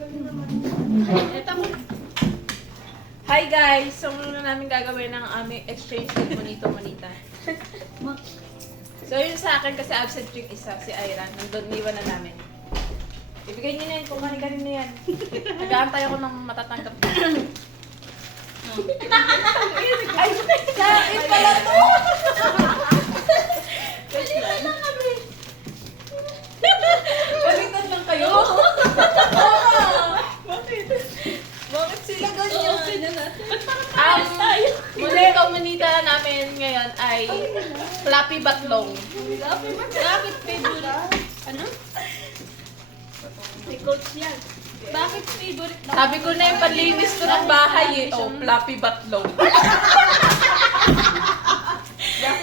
Ito mo. Hi guys! So, muna namin gagawin ng aming exchange with Monito-Monita. So, yun sa akin kasi absent yung isa, si Ira. Nandun, niwan na namin. Ibigay niyo na yun kung kanin-kanin na yan. Nag-aantay ako ng matatanggap ko. Ay, sabi pala to! Balikan lang kami. Balikan lang kayo? Bakit? Bakit sila ganyan? Muli komunita namin ngayon ay Flappy Batlong. Bakit favorite? Ano? May coach yan. Bakit favorite? Sabi ko na yung panlinis ko ng bahay eh. Oh, Flappy Batlong.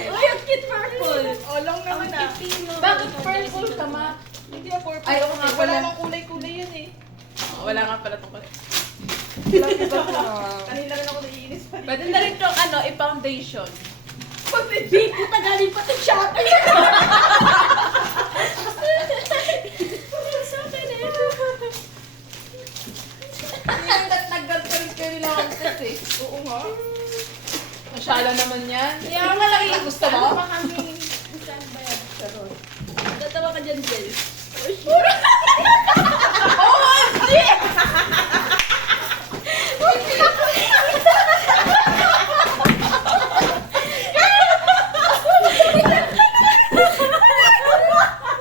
Uy, ang cute purple. Oh, lang naman ah. Bakit purple ka ma? Hindi na purple. Ay, nga, wala nang kulay-kulay yan eh. Wala nga pala itong kulay. Kanina rin ako naiinis pa rin. Pwede na rin itong i-foundation. Foundation? Puta, galing pa itong Shopee! Nag-nagkalit kayo nila ang test eh. Oo nga. Masyala naman yan. Kaya nga lang yung gusto mo? Ano pa kami? Saan ba yan? Sarot. Tatawa ka dyan, Jel. Oh, shit!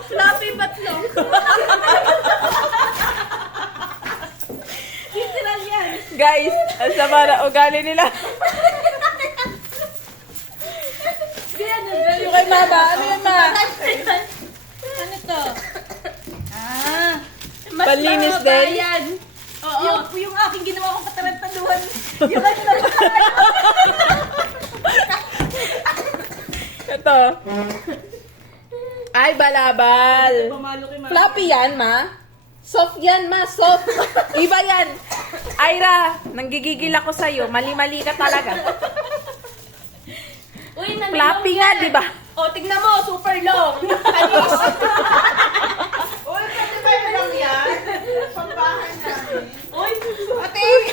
Fluffy Batlong. Literal yan. Guys, ang sama na ugali nila. Yung kay mama, ano yan ma? Ano to? Palinis din? Oo. Yung aking ginawa kong katarantaduhan. Yung ano na ito. Ay, balabal. Fluffy yan, ma. Soft yan, ma. Soft. Iba yan. Ira, nanggigigil ako sa'yo. Mali-mali ka talaga. Uy, fluffy nga, di ba? O, tignan mo. Super long. Alis. Uy, pwede ba yung lang yan? Pambahan namin. Uy, ate.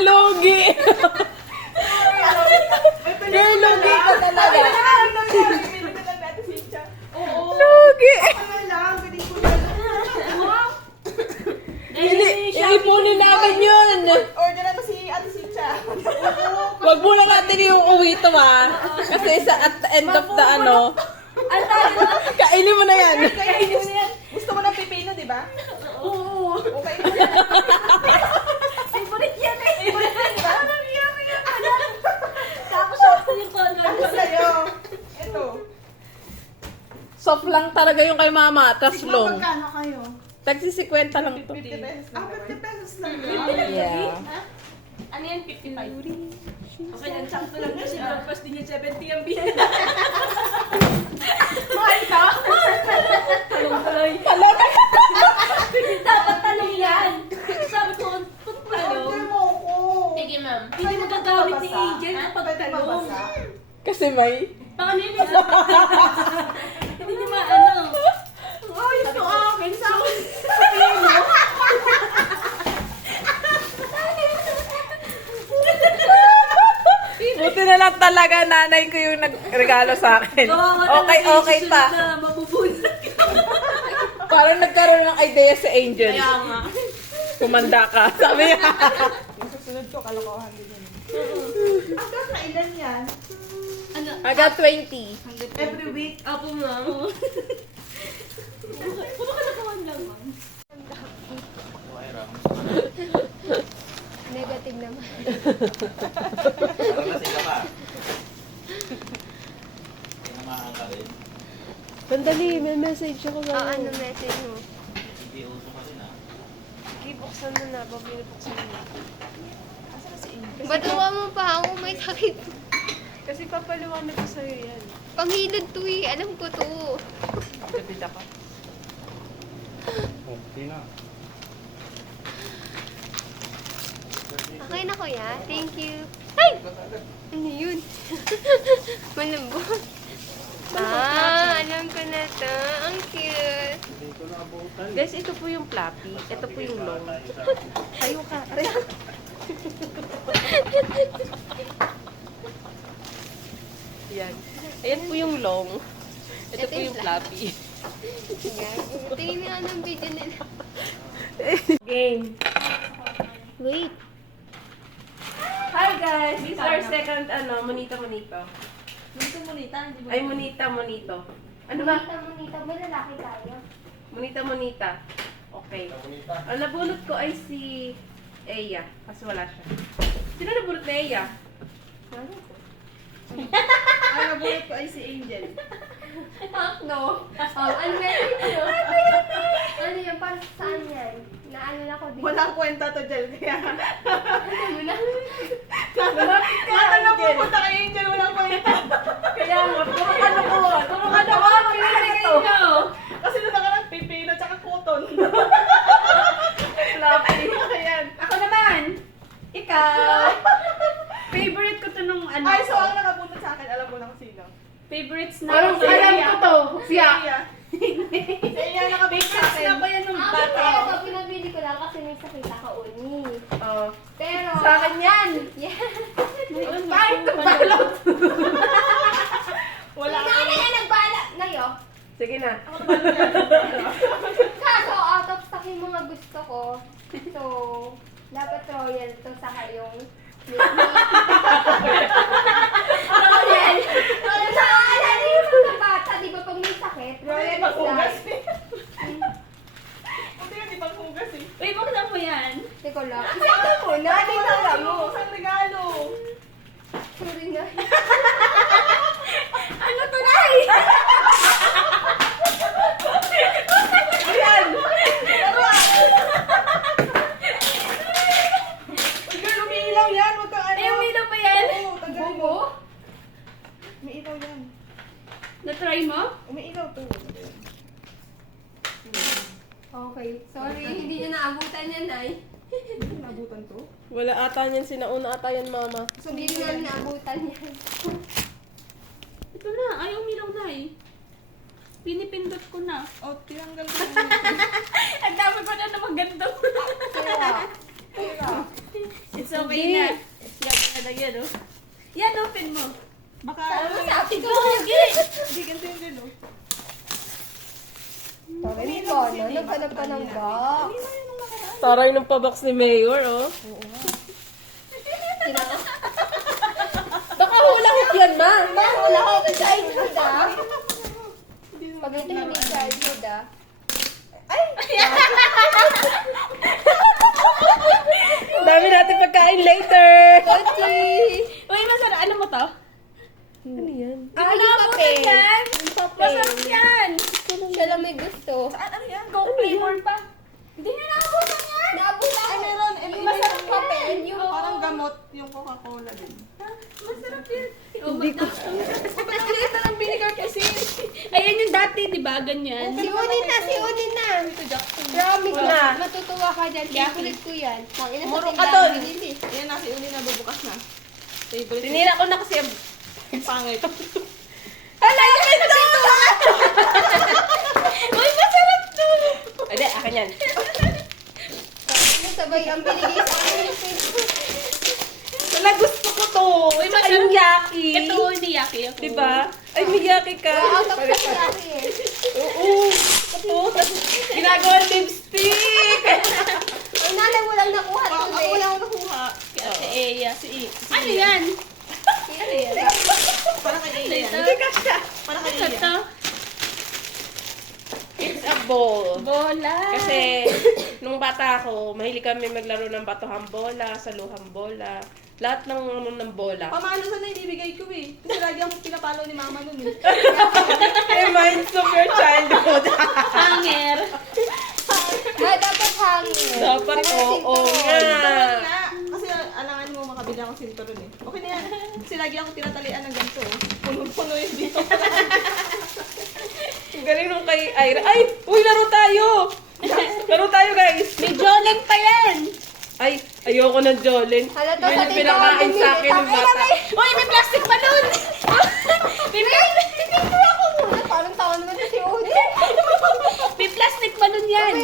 Lugi. Girl, lugi ka talaga. Lugi. Iipunin namin yun. Order na si Ate Sicha. Wag muna natin yung uwi to ha. Kasi at the end of the ano. Kainin mo na yan. Kainin mo na yan. Gusto mo ng pipino, di ba? Oo. Okay mo yan. Favorite yan eh. Favorite yan, di ba? Tapos ako yung tono. Tapos sa'yo. Ito. Soft lang talaga yung kay mama. Tapos long. Magkano kayo? Tagsi 50 lang to. 50 pesos lang. 50 pesos lang. Yeah. Ano yan? 55? Okay, yan. Sakto lang kasi breakfast din yung 70 ang biyan. Mahal ka? Talong-taloy. Dapat talong yan. Sabi ko, kung talong. Order mo ko. Sige, ma'am. Hindi magagamit ni Angel kapag talong. Kasi may. Paano yun? Hindi niya maano. Ay, ito akin. Sa akin. Buti na lang talaga nanay ko yung nagregalo sa akin. Okay, okay pa. Parang nagkaroon ng idea si Angel. Kaya nga. Kumanda ka. Sabi niya. Yung susunod ko, kalokohan din yun. Hanggang kailan yan? Hanggang 20. Every week? Apo, ma'am. Puro kalokohan lang, ma'am. Negative naman. Parang lasing ka pa. Tinamahan ka rin. Mandali, may message ako ba? Ano message mo? Hindi uso ka rin ah. Buksan mo na, buksan mo na. Ba't mo pa ako may sakit? Kasi papaliwanag ko sa'yo yan. Panghilod to eh. Alam ko to. Kapit ako. Okay na. Okay na kuya. Thank you. Ay! Ano yun? Malambot. Alam ko na to. Ang cute. Hindi ko na abot. Guys, ito po yung fluffy. Ito po yung long. Tayo ka. Aray. Yan. Ayan po yung long. Ito po yung fluffy. Yan. Tingin nga ng video nila. Game. Wait. Hi guys! This is our second, monito. Gusto mo nita, hindi ba? Ay, monito. Ano ba? Monita, may lalaki tayo. Monita. Okay. Ang nabunot ko ay si Eya. Kasi wala siya. Sino nabunot na Eya? Ang nabulot ko ay si Angel. No. Ano meron yun? Ano yun? Para saan yan? Naano na ko dito. Walang kwenta to dyan, kaya... Ano na? Kaya na pupunta kay Angel, walang kwenta. Kaya mo, puro ano ko, pinilagay ko. Kasi doon nakarang pipino, tsaka cotton. Fluffy. Ayan. Ako naman. Ikaw. Favorite ko to nung ano. Ay, so ang nakabunot sa akin, alam mo na kung sino. Favorites na. Alam ko to. Siya. Si Iya nakabunot sa Favorites na akin. ba yan nung Ako, bata? pero pinabili ko lang kasi may sakit ako uni. Oh. Pero... Sa akin yan. Yeah. Kahit balot. Wala Wala ka. na yan nagbala. Nayo. Sige na. Kaso, out of stock yung mga gusto ko. So, dapat royal to saka yung royal. Sa alala yung mga bata, di ba pag may sakit, royal is Paghugas life. eh. Buti nga, di paghugas eh. Uy, buksan mo yan. Teko lang. Isama mo na, di ko alam mo. Isang regalo. Sorry na. Ano to, Nay? Ayan! Girl, umiilaw yan. Huwag kang ano. Ay, umilaw pa yan? Oo, tagalin mo. Bobo? Umiilaw yan. Na-try mo? Umiilaw to. Okay. Sorry, hindi niya naabutan yan, Nay. Hindi nabutan to. Wala ata niyan. Sinauna ata yan, mama. Hindi niya naabutan yan. Ito na. Ay, umilaw na eh. Pinipindot ko na. Oh, tinanggal ko. Ang dami pa na naman ganito. Kaya, It's okay na. Gabi na lang yan, oh. Yan, open mo. Baka ano sabi ko? Hindi ganito yung gano. Sorry ko, no? Naghanap ka ng box. Taray ng pabox ni Mayor, oh. Baka hulang yan, ma. Wala ko sa childhood, ah. Pag ito hindi childhood, ah. Dami natin pagkain later. Kochi! Uy, masarap. Ano mo to? Ano yan? Ah, yung papel. Yan. Yung papel. Masarap yan. Siya lang may gusto. Saan? Ano yan? Coke flavor pa. Hindi na nakabutan yan. Naabutan Ay, ko. meron. Yung masarap papel. Yung Parang gamot yung Coca-Cola din. Masarap yan. Hindi ko. Maliit na lang vinegar kasi. Ayan yung dati, di ba? Ganyan. Si Unin na, si Unin na. Promise na. Matutuwa ka dyan. Favorite ko yan. Ina sa Muro ka tindahan doon. binili. Ayan na, si Uli na bubukas na. Favorite. Tinira ko na kasi. Pangit. Hala, yan ito! Uy, masarap to. Hindi, akin yan. Sabay ang binigay sa akin. Wala, gusto ko to. Uy, Tsaka masarap. yung yaki. Ito, ni Yaki ako. Diba? Ay, may yaki ka. Out of stock sa akin. Oo. Oo. Ginagawa lipstick. Ay, nanay mo lang nakuha Ako today. wala akong nakuha. Si Eya. Ano yan? Ano yan? Para kay Iya. Ito. Hindi ka siya. Para kay Ano Iya. to? It's a ball. Bola. Kasi, nung bata ako, mahilig kami maglaro ng batuhang bola, saluhang bola. Lahat ng ano ng bola. Pamano sana yung ibigay ko eh. Kasi lagi akong pinapalo ni mama nun eh. Reminds of your childhood. Hanger. Dapat hangin. Dapat, oo nga. Sinturon nga. Kasi alangan mo makabili ako sinturon eh. Okay na yan. Kasi lagi akong tinatalian ng ganito. Oh. Puno-puno yung dito. Ang galing nung kay Ira. Ay! Uy, laro tayo! Laro tayo, guys! May Joleng pa yan. Ay, ayoko ng Jolene. Halata Yun sa yung pinakain sa akin ng bata. Uy, may plastic pa nun. Pinipintura ko muna. Parang tawa naman si Odi. May plastic pa nun yan.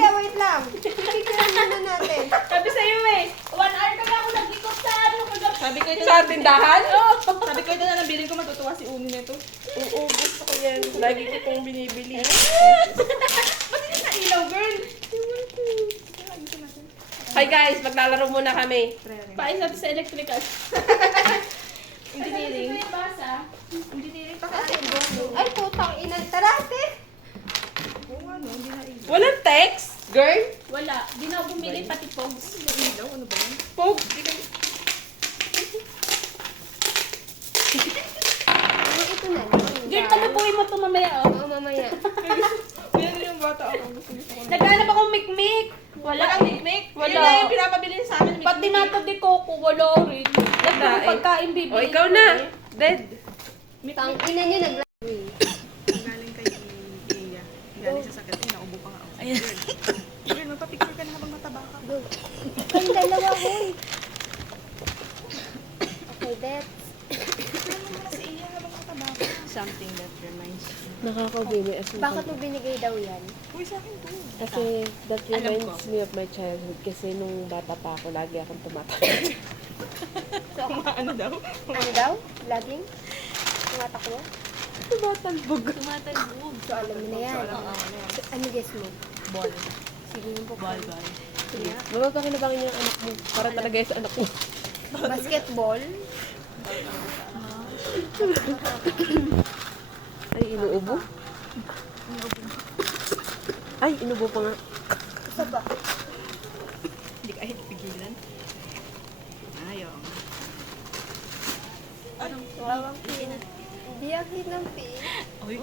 tindahan? Sabi ko, ito na lang bilhin ko, matutuwa si Uni nito. Oo, gusto ko yan. Lagi ko pong binibili. Ba't hindi na ilaw, girl? Hi guys, maglalaro muna kami. Paayos natin sa electrical. Engineering. Ito yung basa. Engineering pa kasi. Ay, putang ina. Tarate. Oo nga, no, hindi na ilaw. Walang text? Girl? Wala. Di na ako bumili pati pogs. Ilaw, ano ba yun? Pog. Ito na lang. Girl, talubuhin mo ito mamaya, oh. Oo, mamaya. Yan yung bata ako. Gusto ko. Naghanap ako mikmik. Wala. Walang mikmik. Wala. Yun lang yung pinapabili sa amin. mikmik. Pati nato di Coco, wala rin. Wala eh. Pagkain bibili. O, ikaw na. Dead. Tang ina niyo nag Galing kay Iya. Galing sa sakit. Naubo pa nga ako. Ayan. Girl, magpa-picture ka na habang mataba ka. Go. Kang dalawa, hoy. Okay, bet. Si Iya habang mataba ka. Something that reminds you. Nakakabili. Bakit mo binigay daw yan? Uy, sa akin to. Kasi that Alam reminds me of my childhood. Kasi nung bata pa ako, lagi akong tumatakbo. Ano daw? Ano daw? Laging? Tumatakbo? Tumatalbog. Tumatalbog. So, alam mo na yan. So, ano guess mo? Ball. Sige yung po. Ball, ball. Sige nga. Mapapakinabangin niya ang anak mo. Para talaga yun sa anak mo. Basketball? Ay, inuubo? Ay, inubo pa nga. Isa ba? Hindi ka pigilan. Ayaw. Bawang pin. Biyakin ng pin. Uy.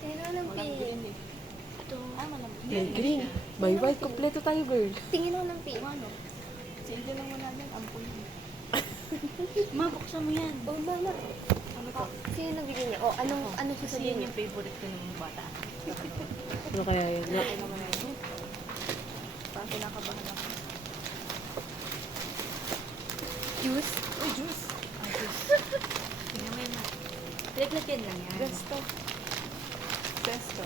Sino ng pin? May green. May white. Kompleto tayo, girl. Tingin ako ng pin. Sige lang wala yan. Ampun yun. Ma, buksan mo yan. Oh, mama. Oh, sino nagbigay niya? Oh, anong Kasi sasabihin yan niya? yung favorite ko ng bata. Ano kaya yan? Parang kinakabahan ako. Juice? Uy, juice. Tingnan mo yan, ma. Pinaglagyan lang yan. Zesto. Zesto.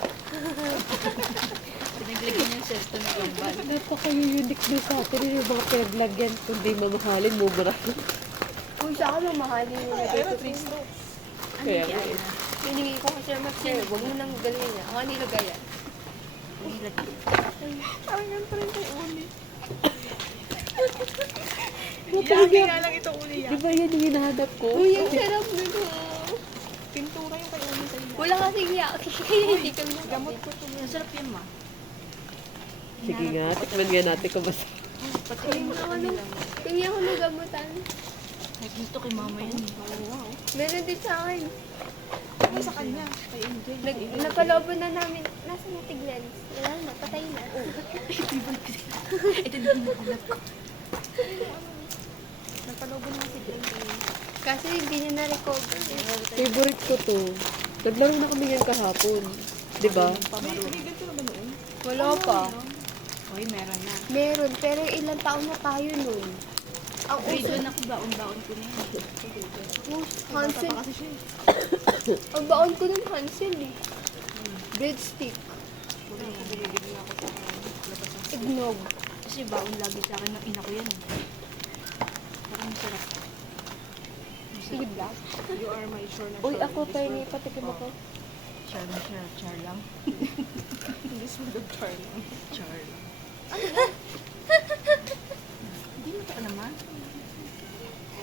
Pinaglagyan yung sesto ng gambal. Napaka-unique na sa atin yung mga peglagyan. Kundi mamahalin, mumura. Kung sa akin, mamahalin mo na Ayun, dito. 3 strokes. Kaya nga. Kaya Binigay ko kasi naman sa'yo. Huwag mo nang galawin niya. Ako nilagay yan. nilagyan. Parang yan pa rin kay Uli. Napalagyan. Yaki nga lang ito Uli Di yan. ba yan yung hinahanap ko? Uy, ang sarap nito. Pintura yung kay Uli sa'yo. Wala kasi yak. Kaya hindi kami Gamot nakapit. ko ito. Masarap yan, ma. Sige nga, tikman nga natin kung basta. Tingin ako ng gamutan. Ay, gusto kay mama yan. Meron din sa akin. Ano sa kanya? Kay Angel. Napalooban na namin. Nasa na tiglan? Wala na, patay na. Ito din yung hanap ko. Nagpalobo naman si Glenn. Kasi hindi niya na-recover. Favorite ko to. Naglaro na kami yan kahapon. Di ba? May ganito na ba noon? Wala pa. Uy, meron na. Meron, pero ilang taon na tayo nun. Ang Uy, uso, doon ako baon-baon ko na yan. Hansel. Kasi siya eh. Ang baon ko ng Hansel eh. Breadstick. Ignog. Kasi baon lagi sa akin ng ina ko yan. Parang masarap. Good luck. You are my sure na Uy, sure. ako, Tiny, patikim ako. Char na siya. Char lang. Hindi sundog char lang. Char lang. Hindi mo ito naman.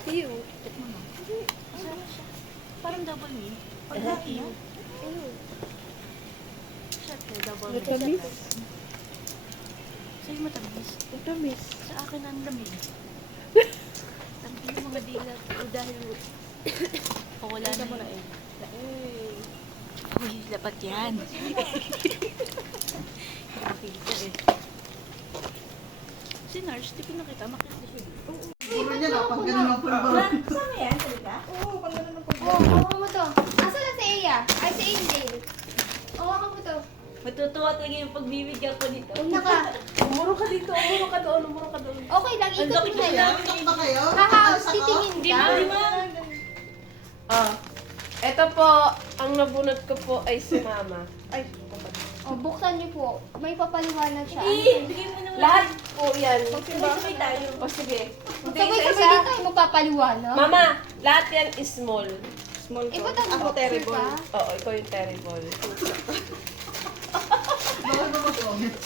Ew. Tikman mo. Masarap siya. Parang double meal. Pag iyo. Ew. Sarap siya, double meal. Matamis. Sa'yo matamis. Matamis. Sa akin ang lamig. Tamis yung mga dilat. O dahil o wala na mo na yun. eh. Uy, dapat yan. Nakakita eh. Si Nars, di pinakita. Makita siya. Oo, pag gano'n ng pag Oh, hawakan mo to. Asa na si Eya? Ay, si Angel. Hawakan mo to. Matutuwa talaga yung pagbibigyan ko dito. Una ka. Umuro ka dito, umuro ka doon, umuro ka doon. Okay lang, ikot mo na lang. ba kayo? Haha, titingin ka. Ah, eto po, ang nabunot ko po ay si Mama. Ay, dapat. O, buksan niyo po. May papaliwanag siya. Bigay mo naman. Lahat po yan. Sabay-sabay tayo. O sige. Hindi, Sabay-sabay isa-isa. din tayo magpapaliwanag. Mama, lahat yan is small. Small Eh, ko. ba't ang Ako boxer terrible. ka? Oo, ikaw yung terrible.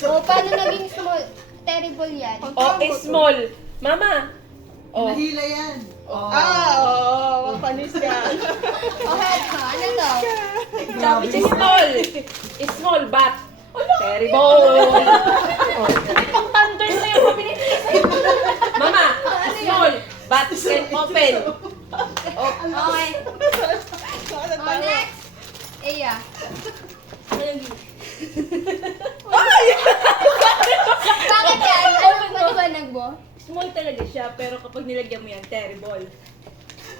O, paano naging small? Terrible yan. O, is small. Mama. O, Nahila yan. Oo. Mapanis yan. O, head ka. Ano daw? sabi is small. Is small, but terrible. O, Pang thunders na yung pinipili sa'yo. Mama, small, but can open. Okay. O, next. Eya. Bakit yan? Anong paliwanag mo? Small talaga siya, pero kapag nilagyan mo yan, terrible.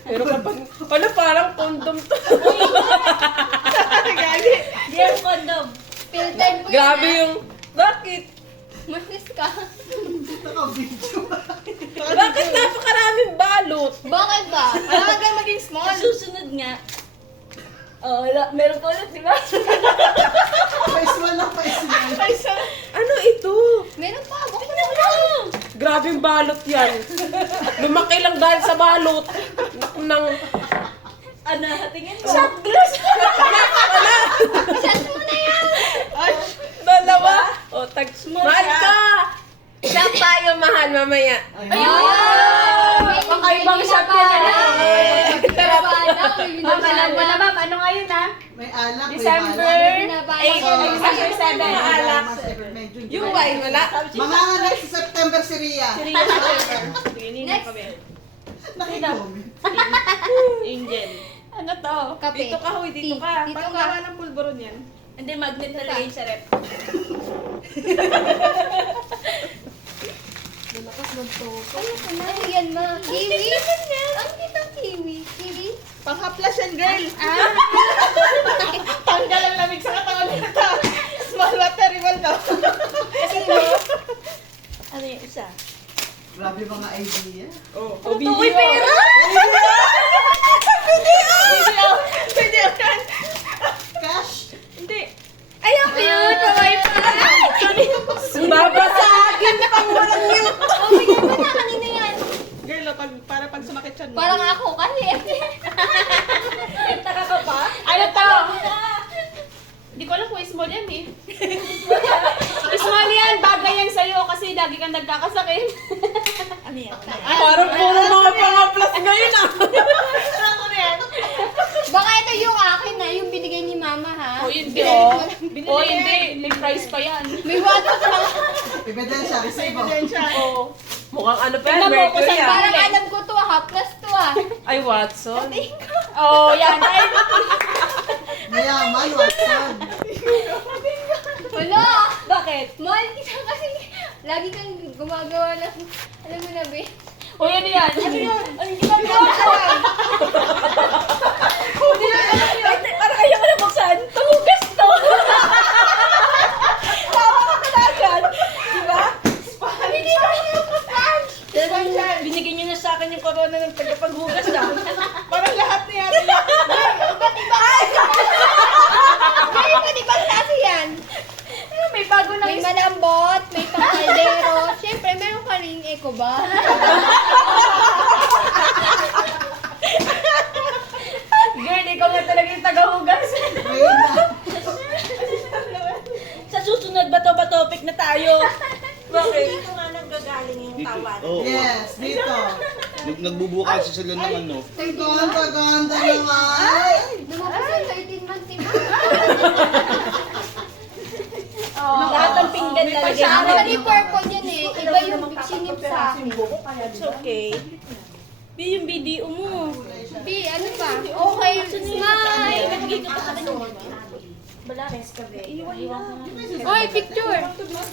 Pero kapag, ano parang condom to. Di ang condom. Filtered mo Grabe yan, yung, bakit? Masis ka. Bakit napakaraming balot? Bakit ba? Ano ka maging small? Sa susunod nga, meron pa ulit, di ba? Pa-small na pa-small. Ano ito? Meron pa. Bakit Grabing balot yan. Lumaki lang dahil sa balot. Nang Ano, tingin mo. shot glass. Shot mo na yan. Dalawa. O, mahal ka. Shot tayo, mahal, mamaya. Pakaibang shot yan. Pero paano? Ma'am, alam mo na ma'am, ano ngayon ha? May alak, December Binabalak. 8, December 7. Alak. Yung wine, wala. Manganganak sa September si Ria. Next. Nakikoment. Angel. Ano to? Kape. Dito ka, huy, dito ka. Dito Parang ka. gawa ng pulburon yan. Hindi, magnet talaga yung sa rep. Ano yan, ma? Kiwi? Ang kitang kiwi. Kiwi? Panghaplas yan, girl. Tanggal ang lamig sa katawan nito. Small but terrible, no? Ano yung isa? Grabe mga idea. O, video. Video yan. Cash. Hindi. Ay, ang cute! Kamay pa! Babasagin pang walang mute. Oh, bigyan mo na. Kanina yan. Girl, para pag sumakit siya. Parang ako kasi. Taka ka pa? Ano to? Hindi ko alam kung small yan eh. Small yan! Bagay yan sa'yo kasi lagi kang nagkakasakit. Ano yan? Parang puro mga pangaplas ngayon ah. Baka ito yung akin na, yung binigay ni mama ha. O yun, Binili O hindi, may price pa yan. May water pa lang. Ebidensya, resibo. O. Mukhang ano pa Tingnan yan, mo kung Mercury saan ah. Parang alam ko to ha, plus to ha. Ay, Watson. Oh, yan. Ay, Mayaman, Watson. Wala! bakit? Mahal kita kasi lagi kang gumagawa ng, alam mo na be? O yan yan. Ano yun? Hindi ba parang ayaw ko na buksan. Tumugas to. Tawa ka kalagan. Diba? Hindi ba yung sponge? Binigyan niyo na sa akin yung corona ng tagapaghugas na. Parang lahat niya. May iba't ibang klase yan. May bago na May malambot, may pangkaldero. Siyempre, meron ka rin eco ba? Girl, ikaw na talaga yung tagahugas. Sa susunod, bato-batopic na tayo. Bakit? Dito nga nanggagaling yung tawa. Oo. Yes, dito. Nagbubukas sila ng ano. Ang ganda naman. Lumabas yung 13 months si Ma. Lahat ng pinggan talaga. Actually, purple yan eh. Iba yung sinip sa akin. It's okay. Bi, yung video mo. B, ano ba? Okay, smile! Nabigay ka pa sa akin yung Bala. Iwan na. Oy, picture!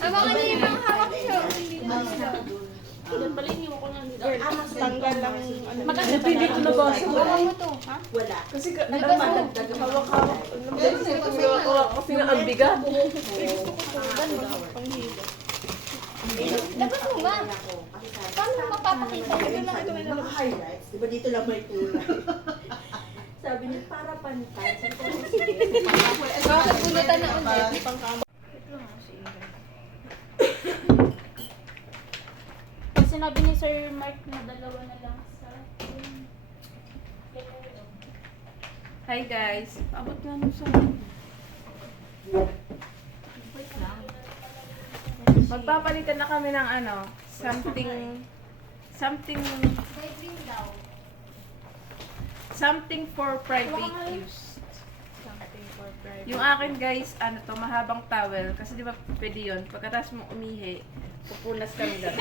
Abangan niyo yung mga hawak niyo. Ilan pala yung iwan ko na. Tanggal lang. Ano. Maganda ba na? Dito na ba? Wala mo to. Kasi Labas mo. hawak-hawak. Kasi nga ang bigat. Labas mo ba? Paano mo mapapakita? Highlights. Di ba dito lang may kulay? Sabi niya, para pantay. Sabi ko, sige. Bakit bunutan na ulit? sinabi ni Sir Mark na dalawa na lang sa Hi guys. Abot nga nung sa... Magpapalitan na kami ng ano, something for private use. Yung akin guys, ano to, mahabang towel. Kasi di ba pwede yun, pagkatapos mong umihi, pupunas kami doon.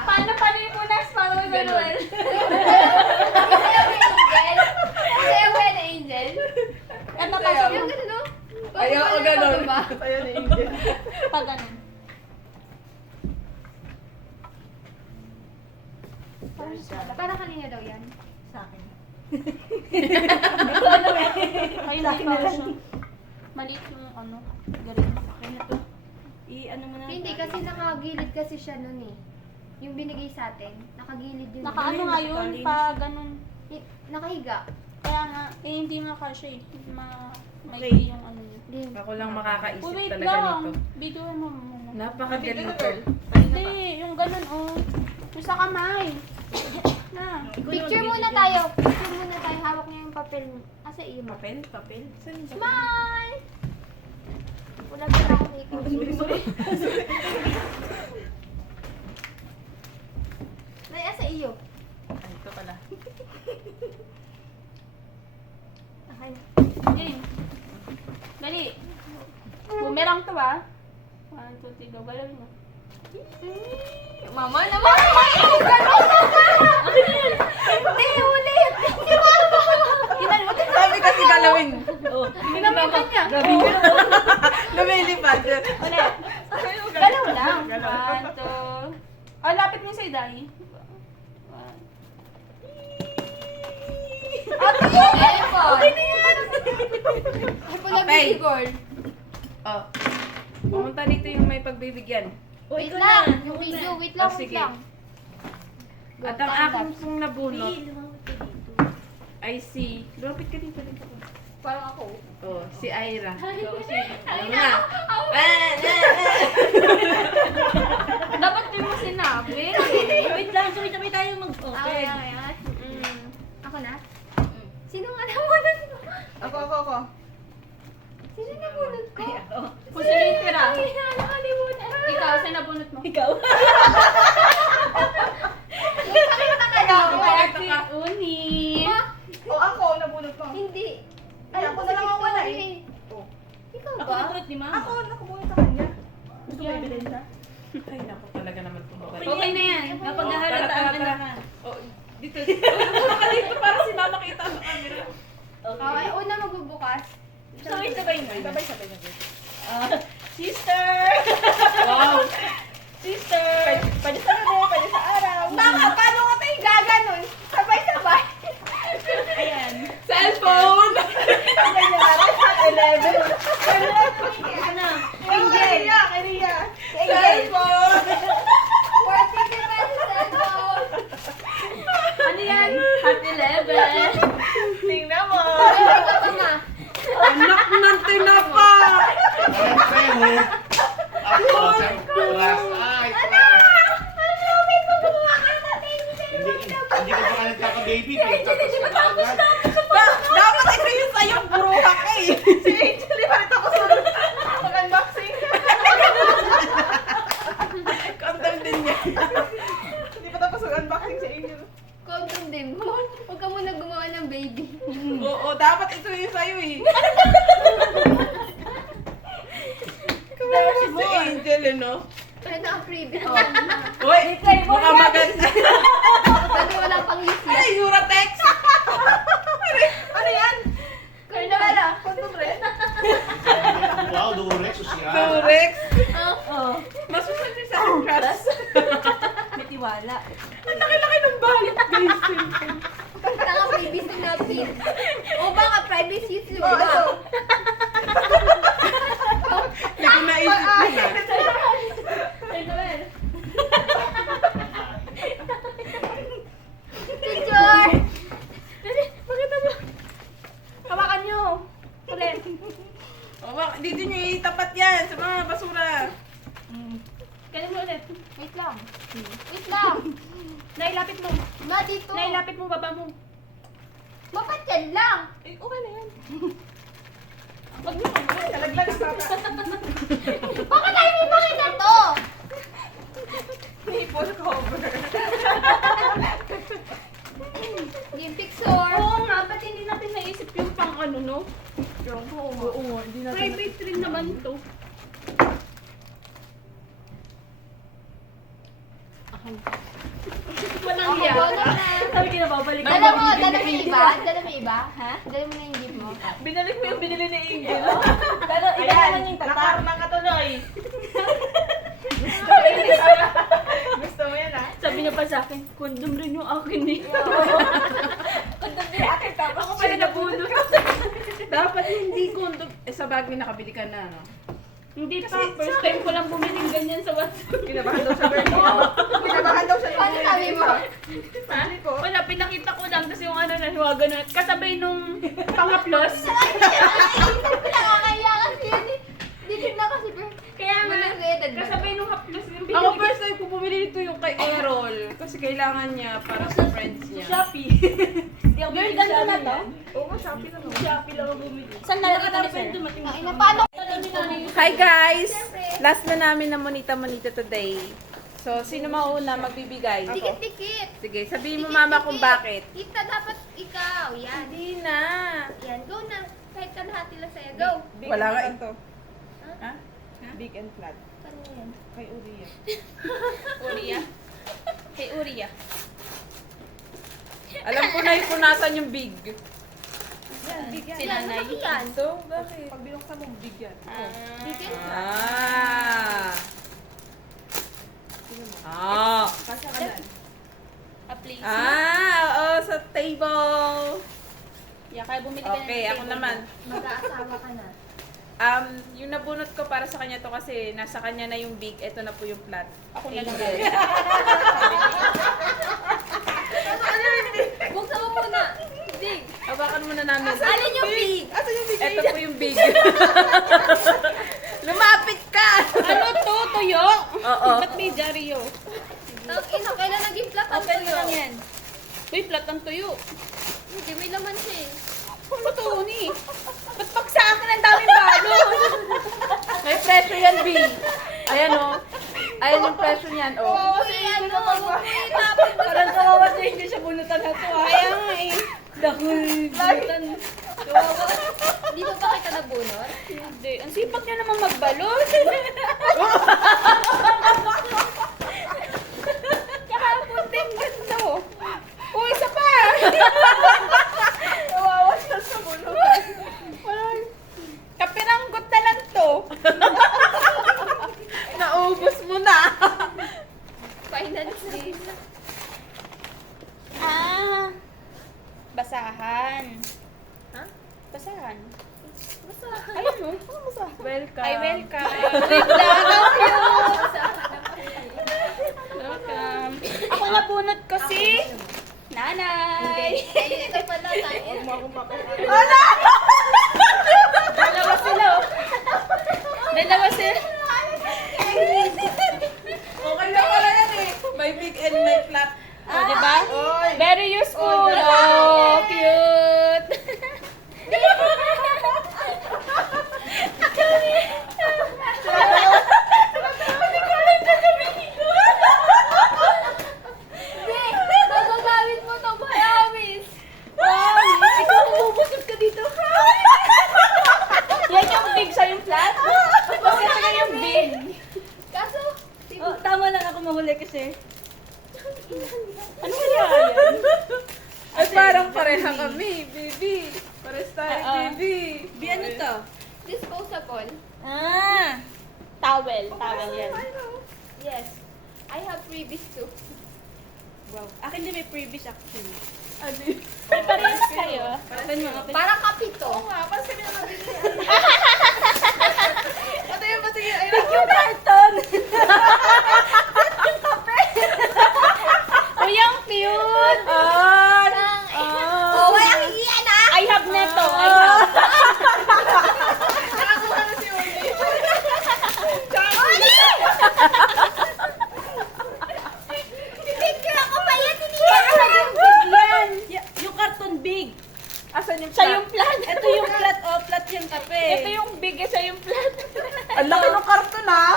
Paano yung punas? Paano yung Ganun. Kaya ba yan, Angel? Ano pa sa Yung gano'n, no? Ayaw ko ganun. Ba? Ayun, Angel. pag ganun? Para kanina daw yan. Sa akin. Ay, hindi pa siya. Maliit yung ano, galing sa akin na to. I-ano mo na. Hindi, kasi nakagilid kasi siya nun eh. Yung binigay sa atin, nakagilid yun. Nakaano nga yun, pa ganun. Nakahiga. Kaya nga, hindi nga kasya eh. May yung ano yun. Din. Ako lang makakaisip Oh, wait talaga lang. nito. Videoan mo muna. Napakagaling ko. Hindi, yung ganun oh. Yung sa kamay. Na. Picture muna tayo. Picture muna tayo. Hawak niya yung papel. Asa iyo mo? Papel? Saan yun? Smile! Wala ba akong ikaw? Sorry. Nay, asa iyo? Ay, ito pala. Okay. Game. Dali. Bumerang to ah. 1, 2, 3, go. Galawin mo. Mama naman! Hindi, ulit! Sabi kasi galawin. Ginamitan niya. Lumilipad. Ulit. Galaw lang. 1, 2. Oh, lapit mo sa Iday. Okay na yan! Okay. Girl. Oh. Pumunta dito yung may pagbibigyan. Wait lang! Yung video, wait lang, Oh, wait sige. lang. At ang akin pong nabunot ay si... Lumapit ka dito. Parang ako. Oh, si Ira. Ay, na. Dapat din mo sinabi. Wait lang, sabay-sabay tayo Okay. mag-open. Ako na? Sino nga nabunod ko? Ako. Sino nabunod ko? Kung sino yung tira. Ay, nakalimutan. Ikaw, saan nabunot mo? Ikaw. Nakita ka daw. Kaya si Uni. O ako, nabunod ko. Hindi. Ay, ako na lang ang wala eh. Ikaw Ako ba? nabunot ni Mama. Ako, nakabunod sa kanya. Gusto mo ebidensya? Ay, naku talaga naman kung bakit. Okay na yan. Kapag Oh, nahalata tara, ang tara. anak. Oh, dito. Dito para si Mama kita sa camera. Okay, una magbubukas. Sabay-sabay mo. Sabay-sabay na dito. Sister! Wow! Sister! Pwede sa gabi, pwede sa araw. Paano nga tayo gaganon? Sabay-sabay. Ayan. Cellphone! Ganyan na rin, hot 11. Ano? Kay Ria. Cellphone! 40 pesos cellphone. Ano yan? Hot 11. Tingnan mo. Ay, ito pa nga. Anak ng tinapa! Ako, class ay, hindi ko pa nagkaka-baby. Dapat ito yung sa'yo, bruha ka eh. Si Angel, di ba rin ako sa mag-unboxing? Kandam din niya. Hindi pa tapos mag-unboxing si Angel. Condom din mo. Huwag ka muna gumawa ng baby. Oo, dapat ito yung sa'yo eh. Kawawa si Angel, ano? Ito ang freebie. Uy, mukhang maganda. Kasi wala pang use yan. Ay, Uratex! Ano yan? Kaya wala. Condom rin? Wow, Durex, social. Durex! Oh. Masusunod siya sa trust. May tiwala. Ang laki-laki ng balot, guys. Tanga babies na napin. O baka private use yun. Oh, ito. Hindi ko naisip nila. Picture! Hawakan nyo. Ulit. O, dito nyo itapat yan sa mga basura. Ganun mo ulit. Wait lang. Wait lang. Nailapit mo. Ma, dito. Nailapit mo, baba mo. Ba't yan lang? Eh, okay na yan. Wag mo. Kalaglag ang bata. Bakit tayo may makita to? Maple cover. Game picture. Oo nga, ba't hindi natin naisip yung pang ano, no? Oo nga, hindi natin. Private rin naman to. Walang Ako, hiya. wala na. Sabi ko na babalik Dala mo yung iba? Dala mo yung iba? Ha? Dala mo na yung jeep mo? Binalik mo yung binili ni Ingrid. Pero iba naman yung tatar. Mga tuloy. Gusto mo yan, ha? Sabi niya pa sa akin, kondom rin yung akin eh. Kundang din akin, tapos Ako pala nabunod. Dapat hindi kondom. Eh, sa bag may nakabili ka na, no? Hindi pa, first time ko lang bumiling ganyan sa WhatsApp. Kinabahan daw siya, Bernie. Kinabahan daw siya. Paano sabi mo? Sabi ko. Wala, pinakita ko lang kasi yung ano na hiwaga na. Kasabay nung pangaplos. Nakakaya kasi yun eh. Dito na kasi, pero Kaya nga, walang rated ba? kasabay nung haplos yung Ako binili. first time ko bumili nito yung kay Errol. Kasi kailangan niya para sa friends niya. Shopee. Girl, ganito na to? Oo nga, Shopee naman. Shopee lang ang bumili. Saan nakita ni Sir? Ay, na, paano? Hi guys! Last na namin na monita-monita today. So, sino mauna magbibigay? Dikit-dikit. Sige, sabihin mo mama kung bakit. Kita dapat ikaw. Yan. Hindi na. Yan, go na. Kahit kalahati lang sa'yo. Go. Wala nga eh. ito. Ha? Big and flat. Ano yan? Kay Uriya. Uriya. Kay Uriya. Alam ko na yung punasan yung big. Si nanay. Malaki yan. So, bakit? Pag binuksan mo, big yan. Dikit. Ah. Ah. Kasi kanan. A place. Oo, sa table. Yeah, kaya bumili ka na Okay, ng ako table. naman. Mag-aasawa ka na. Yung nabunot ko para sa kanya to kasi nasa kanya na yung big, ito na po yung flat. Ako na lang. Angel. Buksan mo muna. Big. Hawakan muna namin. Alin yung big? Asan yung big? Ito po yung big. Lumapit ka! Ano to? Tuyo? Oo. Ba't may Dario? Ang ina, kailan naging flat ang Open mo tuyo? lang yan. Uy, flat ang tuyo. Hindi, may laman siya eh. Ano to, ni? Ba't pag sa akin ang daming balon? May presyo yan, B. Ayan o. Ayan yung presyo niyan, o. Uy, ano? Huwag mo itapon ko Parang kawawa siya, hindi siya bunutan na to. Kaya nga eh. Dahul, bunutan. Kawawa. Dito ba kita nabunot? Hindi. Ang sipag niya naman magbalon. Kahapon din ganito. Uy, isa pa! Kawawa siya sa bunutan. Kapiranggot na lang to. Naubos mo na. Finance day. Ah. Basahan. Ha? Basahan. Basahan. Ayun o. Welcome. Ay, welcome. Wait lang. Ang cute. Welcome. Ako nabunot ko si Nanay. Ayun, ito pala. Huwag mo akong pakiramdam. Dalawa sila. Oh. Dalawa sila. Okay na pala yan eh. May big and may flat. Oh, diba? Oy! Very useful. Oh, cute. Magagamit mo to, promise. Ikaw, bubusog ka dito. Yan yung big sa yung flat? Kasi ito yung big. Kaso, Oh, tama lang ako mahuli kasi. Ano kaya yan? Ay, parang pareha kami, baby. Pares tayo, baby. Bi, ano to? disposable. Ah, towel. Towel yan. Yes. I have freebies too. Wow. Akin din may previous actually. Ano May parehas kayo. Para kapito. Oo nga, parang sabi na nabili. Ito yung sige. Ayun. Yung carton! Uy, ang cute! Oh, walang iyan ah! I have neto. I have. Nakakuha na si Uli. Oli! eh. Ito yung biggest sa yung flat. Ang laki ng karton ah.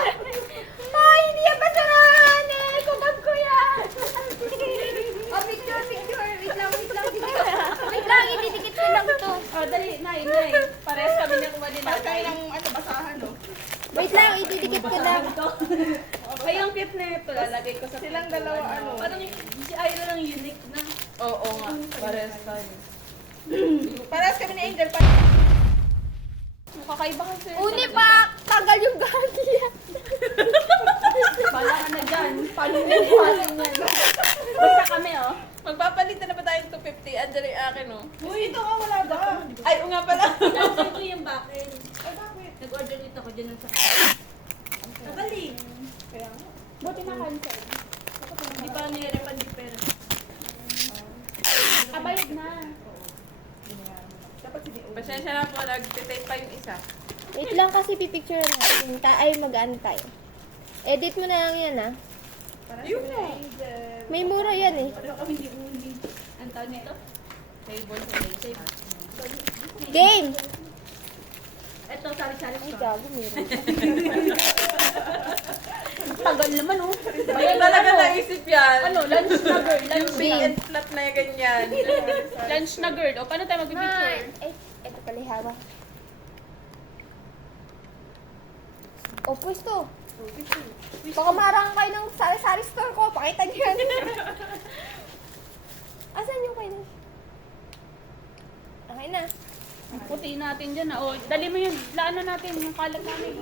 Ay, hindi yan basurahan eh! Kubab ko yan! Oh, picture. Wait lang. Wait lang, ididikit ko lang to. Oh, dali, nay. Parehas kami na kuha din Pagkay ng basahan no. Wait lang, ididikit ko lang. Ay, ang cute na ito. Lalagay ko sa Silang dalawa ano. Parang si Ira lang unique na. Oo nga. Parehas tayo. Parehas kami ni Angel pa. Kakaiba kasi. Uni pa! Tagal yung gamit yan. Bala ka na dyan. Paano yan? Basta kami, oh. Magpapalitan na ba tayong 250? Andyan yung akin, oh. Uy, ito nga wala ba? Ay, oo nga pala. Ito yung bakin. Ay, bakit? Nag-order dito ako dyan ng sa... Nabalik. Buti na cancel. Hindi pa nire-refund yung pera. Bayad na. Pasensya na po, nag-tape pa yung isa. Wait lang kasi pipicture natin. Ay, mag-ano tayo. Edit mo na lang yan, ah. Yun na. May mura yan, eh. Ang tawag nito? Table. Game! Ito, sari-sari Ay, store. gago, meron. Tagal naman, oh. Ayun talaga naisip yan. Ano, lunch na girl. Yung Lunch, big and flat na yung ganyan. lunch na girl. O, paano tayo Hi! mag-picture? Eh, eto pala yung hawak. O, pwesto. Baka marang kayo ng sari-sari store ko. Pakita niyo yan. Asan yung kayo? Okay na. Putiin natin dyan, ah. O, dali mo yun. Laan na natin yung kalat namin.